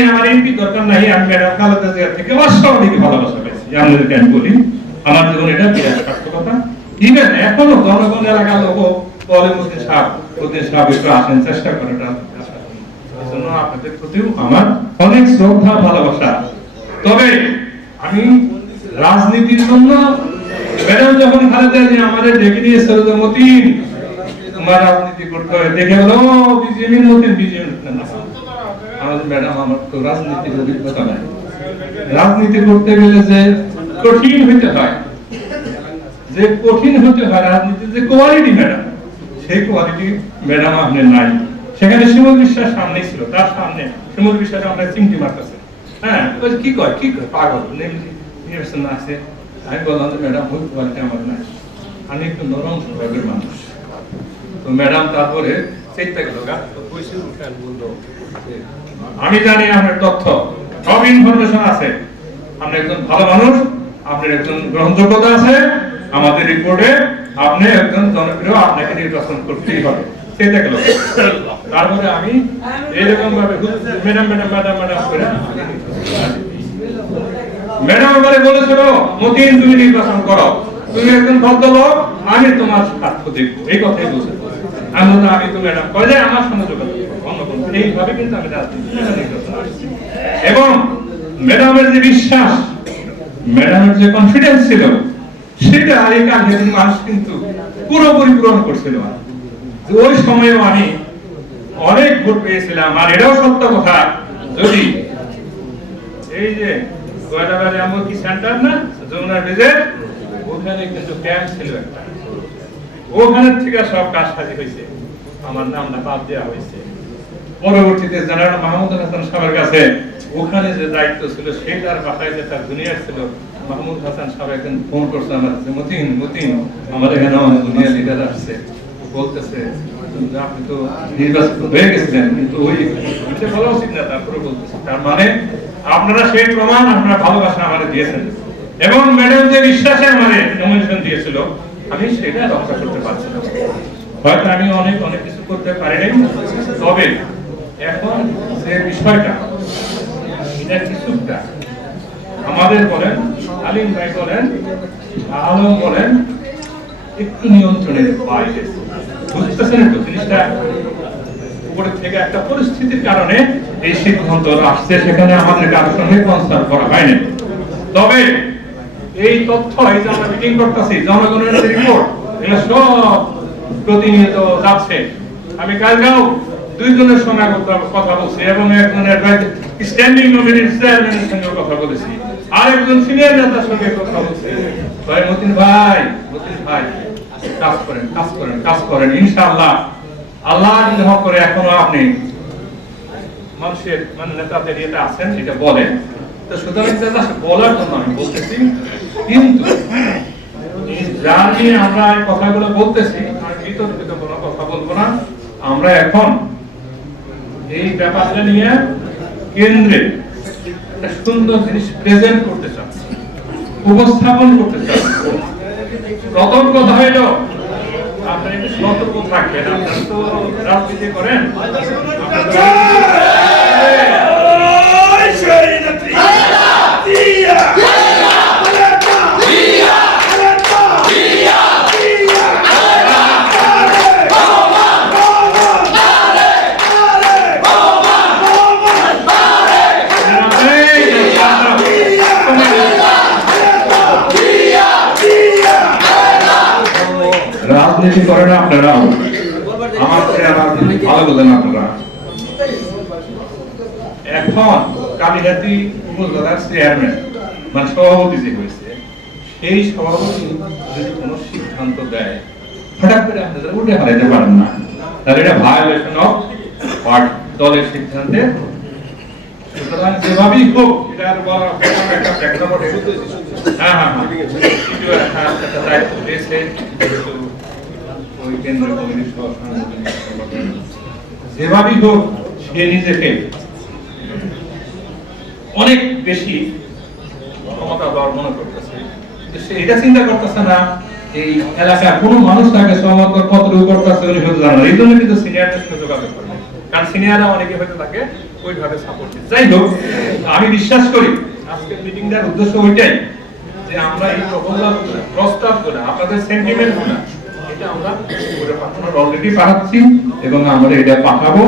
নাই, আমার এমপি দরকার নাই ম্যাডাম খালেদা জিয়া থেকে অস্বাভাবিক ভালোবাসা পেয়েছি। আপনাদেরকে আমি বলি আমার জীবনে এটা বিরাট সার্থকতা। ইভেন এখনও জনগণ এলাকার লোক বলে মুসলিম সাহেব মুসলিম সাহেব একটু আসেন, চেষ্টা করেন জন্য। আপনাদের প্রতিও আমার অনেক শ্রদ্ধা, ভালোবাসা। তবে আমি রাজনীতির জন্য ম্যাডাম যখন খালেদা জিয়া আমাদের ডেকে নিয়েছিল যে মতিন, তোমার রাজনীতি করতে হবে দেখে বলো, বিজেপি মতিন, বিজেপি রাজনীতি করতে গেলে যে কঠিন হইতে হয়, যে কঠিন হতে হয় রাজনীতির যে কোয়ালিটি ম্যাডাম, সেই কোয়ালিটি ম্যাডাম আপনি নাই। সেখানে শিমুল বিশ্বাস সামনে ছিল, তার সামনে শিমুল বিশ্বাস আমরা চিমটি মারতেছে। হ্যাঁ কি কয় কি কয়, পাগল নির্বাচন আছে আমি বললাম যে, ম্যাডাম, ওই কোয়ালিটি আমার নাই। আমি একটু নরম স্বভাবের মানুষ। তো ম্যাডাম তারপরে চেষ্টা গেল গা বলল আমি জানি আপনার তথ্য। সব ইনফরমেশন আছে। আপনি একজন ভালো মানুষ, আপনার একজন গ্রহণযোগ্যতা আছে। আমাদের রিপোর্টে আপনি একজন জনপ্রিয়, আপনাকে নির্বাচন করতেই হবে। আমি ভাবে ম্যাডাম ম্যাডাম তুমি করো। তুমি একজন আমি তোমার স্বার্থ দেখব। এই কথাই বলছে। আমি আমি তো ম্যাডাম কয় আমার সঙ্গে যোগাযোগ এইভাবে কিন্তু আমি এবং ম্যাডামের যে বিশ্বাস, ম্যাডামের যে কনফিডেন্স ছিল, সেটা এই কাজের মানুষ কিন্তু পুরোপুরি পূরণ করছিল ওই সময়েও আমি অনেক ভোট পেয়েছিলাম, আর এটাও সত্য কথা। যদি এই যে গোয়ালাবাড়ি আমার কি সেন্টার না যমুনা ব্রিজের, ওখানে কিন্তু ক্যাম্প ছিল একটা। ওখানে থেকে সব কাজ সাজি হয়েছে। আমার নামটা বাদ দেওয়া হয়েছে। পরবর্তীতে জেনারেল মাহমুদ হাসান সাহেবের কাছে ওখানে যে দায়িত্ব ছিল সেটার বাসায় যে তার জুনিয়র ছিল মাহমুদ হাসান সাহেব একদিন ফোন করছে আমার কাছে, মতিন মতিন আমাদের এখানে আমাদের জুনিয়র লিডার আসছে। বলতেছে আপনি তো নির্বাচিত হয়ে গেছিলেন কিন্তু ওই বলা উচিত না তারপরে বলতেছে। তার মানে আপনারা সেই প্রমাণ আপনারা ভালোবাসা দিয়েছেন। এবং ম্যাডাম যে বিশ্বাসে নমিনেশন দিয়েছিল আমি সেটা রক্ষা করতে পারছি না। হয়তো আমি অনেক অনেক কিছু করতে পারি নাই তবে এখন বিষয়টা কিছুটা আমাদের বলেন, আলিম ভাই বলেন আলম বলেন, একটু নিয়ন্ত্রণের বাইরে। বুঝতেছেন তো জিনিসটা? থেকে একটা পরিস্থিতির কারণে এই সিদ্ধান্ত আসছে, সেখানে আমাদের সঙ্গে করা হয়নি। তবে এই তথ্য এই যে আমরা মিটিং করতেছি, জনগণের রিপোর্ট এগুলো সব প্রতিনিয়ত যাচ্ছে। আমি কালকেও দুইজনের সঙ্গে কথা- বলছি এবং একজনের স্ট্যান্ডিং কমিটির চেয়ারম্যানের সঙ্গে কথা বলেছি। আর একজন সিনিয়র নেতার সঙ্গে কথা বলছি। ভাই, মতিন ভাই মতিন ভাই, কাজ করেন কাজ করেন কাজ করেন, ইনশাআল্লাহ। আল্লাহ যদি হক করে এখনও আপনি মানুষের মানে নেতাদের ইয়েতে আছেন, এটা বলেন। তো সুতরাং বলার জন্য আমি বলতেছি। কিন্তু এই যা নিয়ে আমরা কথাগুলো বলতেছি আমি বিতর্কিত কোনো কথা বলব না। আমরা এখন এই ব্যাপারটা নিয়ে কেন্দ্রে একটা সুন্দর জিনিস প্রেজেন্ট করতে চান, উপস্থাপন করতে চান। সতর্ক হইল আপনারা একটু সতর্ক থাকবেন। আপনারা তো রাজনীতি করেন আপনারা তো- রাজনীতি করেন আপনারা। আমার রাজনীতি ভালো বোঝেন আপনারা। এখন কালীহাতি উপজেলার চেয়ারম্যান মানে সভাপতি যে হয়েছে, সেই সভাপতি যদি কোনো সিদ্ধান্ত দেয়, হঠাৎ করে আপনাদের উঠে হারাইতে পারেন না। তাহলে এটা ভায়োলেশন অফ পার্টি দলের সিদ্ধান্তে। সুতরাং যেভাবেই হোক, এটা আর বলা একটা প্রেক্ষাপটে হ্যাঁ হ্যাঁ হ্যাঁ। দায়িত্ব ওই যেভাবেই হোক, সে নিজেকে অনেক বেশি ক্ষমতা দেওয়ার মনে করতেছে। এটা চিন্তা করতেছে না এই কোনো মানুষ তাকে এই জন্য কিন্তু সিনিয়রদের সঙ্গে যোগাযোগ করে কারণ সিনিয়ররা অনেকে হয়তো তাকে ওইভাবে সাপোর্ট দিচ্ছে। যাই হোক, আমি বিশ্বাস করি, আজকের মিটিংটার উদ্দেশ্য ওইটাই যে আমরা এই প্রপোজাল প্রস্তাবগুলো আপনাদের সেন্টিমেন্টগুলো এবং আমরা এটা পাঠাবো।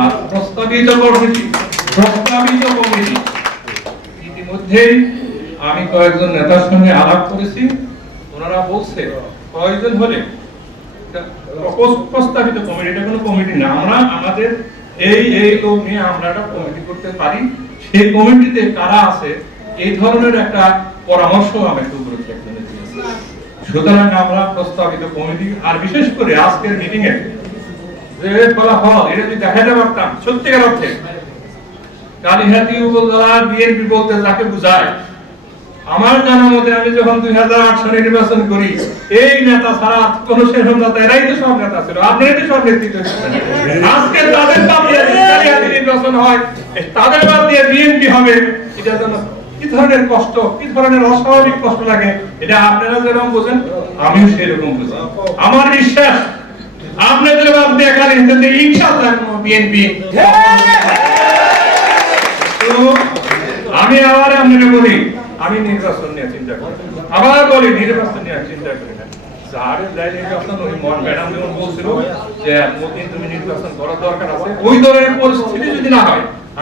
আর প্রস্তাবিত প্রস্তাবিত আমি কয়েকজন নেতার সঙ্গে আলাপ করেছি। ওনারা বলছে হলে প্রস্তাবিত কমিটি এটা কোনো কমিটি না। আমরা, আমাদের এই এই লোক নিয়ে আমরা একটা কমিটি করতে পারি। সেই কমিটিতে কারা আছে, এই ধরনের একটা পরামর্শ আমি সুতরাং আমরা প্রস্তাবিত কমিটি, আর বিশেষ করে আজকের মিটিং এ যে ফলাফল, এটা যদি দেখাতে পারতাম, সত্যিকার অর্থে। কালীহাতি উপজেলা বিএনপি বলতে যাকে বুঝায়, আমার জানা মতে আমি যখন দুই হাজার আট সালে নির্বাচন করি, এই নেতা ছাড়া কোন সেরকম নেতা এরাই তো সব নেতা ছিল আপনারাই তো সব নেতৃত্ব আজকে তাদের বাদ দিয়ে নির্বাচন হয়, তাদের বাদ দিয়ে বিএনপি হবে, এটা যেন কি ধরনের কষ্ট, কি ধরনের অস্বাভাবিক কষ্ট লাগে, এটা আপনারা যেরকম বোঝেন, আমিও সেরকম বুঝি আমার বিশ্বাস আপনাদের বাদ দিয়ে কালীহাতিতে ইনশাআল্লাহ বিএনপি। আমি আবার আপনাকে বলি, আমি নির্বাচন নিয়ে চিন্তা করি। আবার বলি, নির্বাচন নিয়ে চিন্তা করি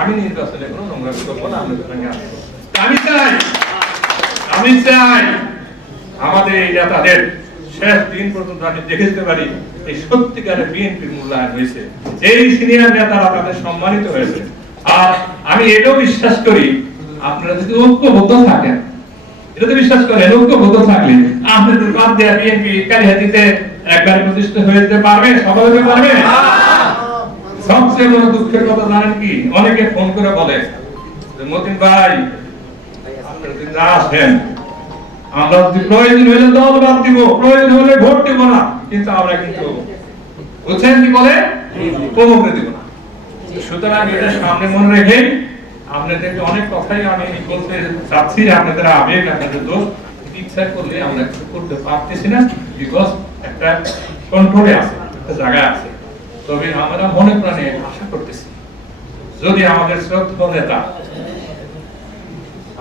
আমি নির্বাচনে কোনো নোংরা করব না সঙ্গে আসব। আমি চাই আমি চাই আমাদের এই নেতাদের শেষ দিন পর্যন্ত আমি দেখে পারি এই সত্যিকারের বিএনপির মূল্যায়ন হয়েছে। এই সিনিয়র নেতারা তাদের সম্মানিত হয়েছে। আর আমি এটাও বিশ্বাস করি, আপনারা যদি ঐক্যবদ্ধ থাকেন এটাতে বিশ্বাস করেন, ঐক্যবদ্ধ থাকলে আপনাদের বাদ দেওয়া বিএনপি কালিহাতিতে একবারে প্রতিষ্ঠিত হয়ে যেতে পারবে, সফল হতে পারবে? সবচেয়ে বড় দুঃখের কথা জানেন কি? অনেকে ফোন করে বলে মতিন ভাই বিকজ একটা কন্ট্রোলে একটা জায়গা আছে তবে আমরা মনে প্রাণে আশা করতেছি, যদি আমাদের শ্রদ্ধেয় নেতা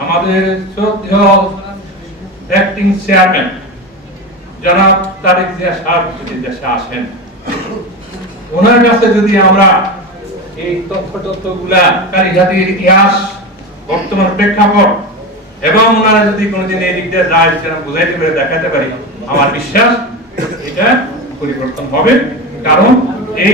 আমাদের শ্রদ্ধেয় অ্যাক্টিং চেয়ারম্যান জনাব তারেক জিয়া সাহেব যদি দেশে আসেন, ওনার কাছে যদি আমরা এই তথ্য তথ্যগুলা কালীঘাটের ইতিহাস, বর্তমান প্রেক্ষাপট, এবং ওনারা যদি কোনোদিন এই দিক দিয়ে যায়, সেটা বুঝাইতে পারে দেখাতে পারি। আমার বিশ্বাস এটা পরিবর্তন হবে, কারণ এই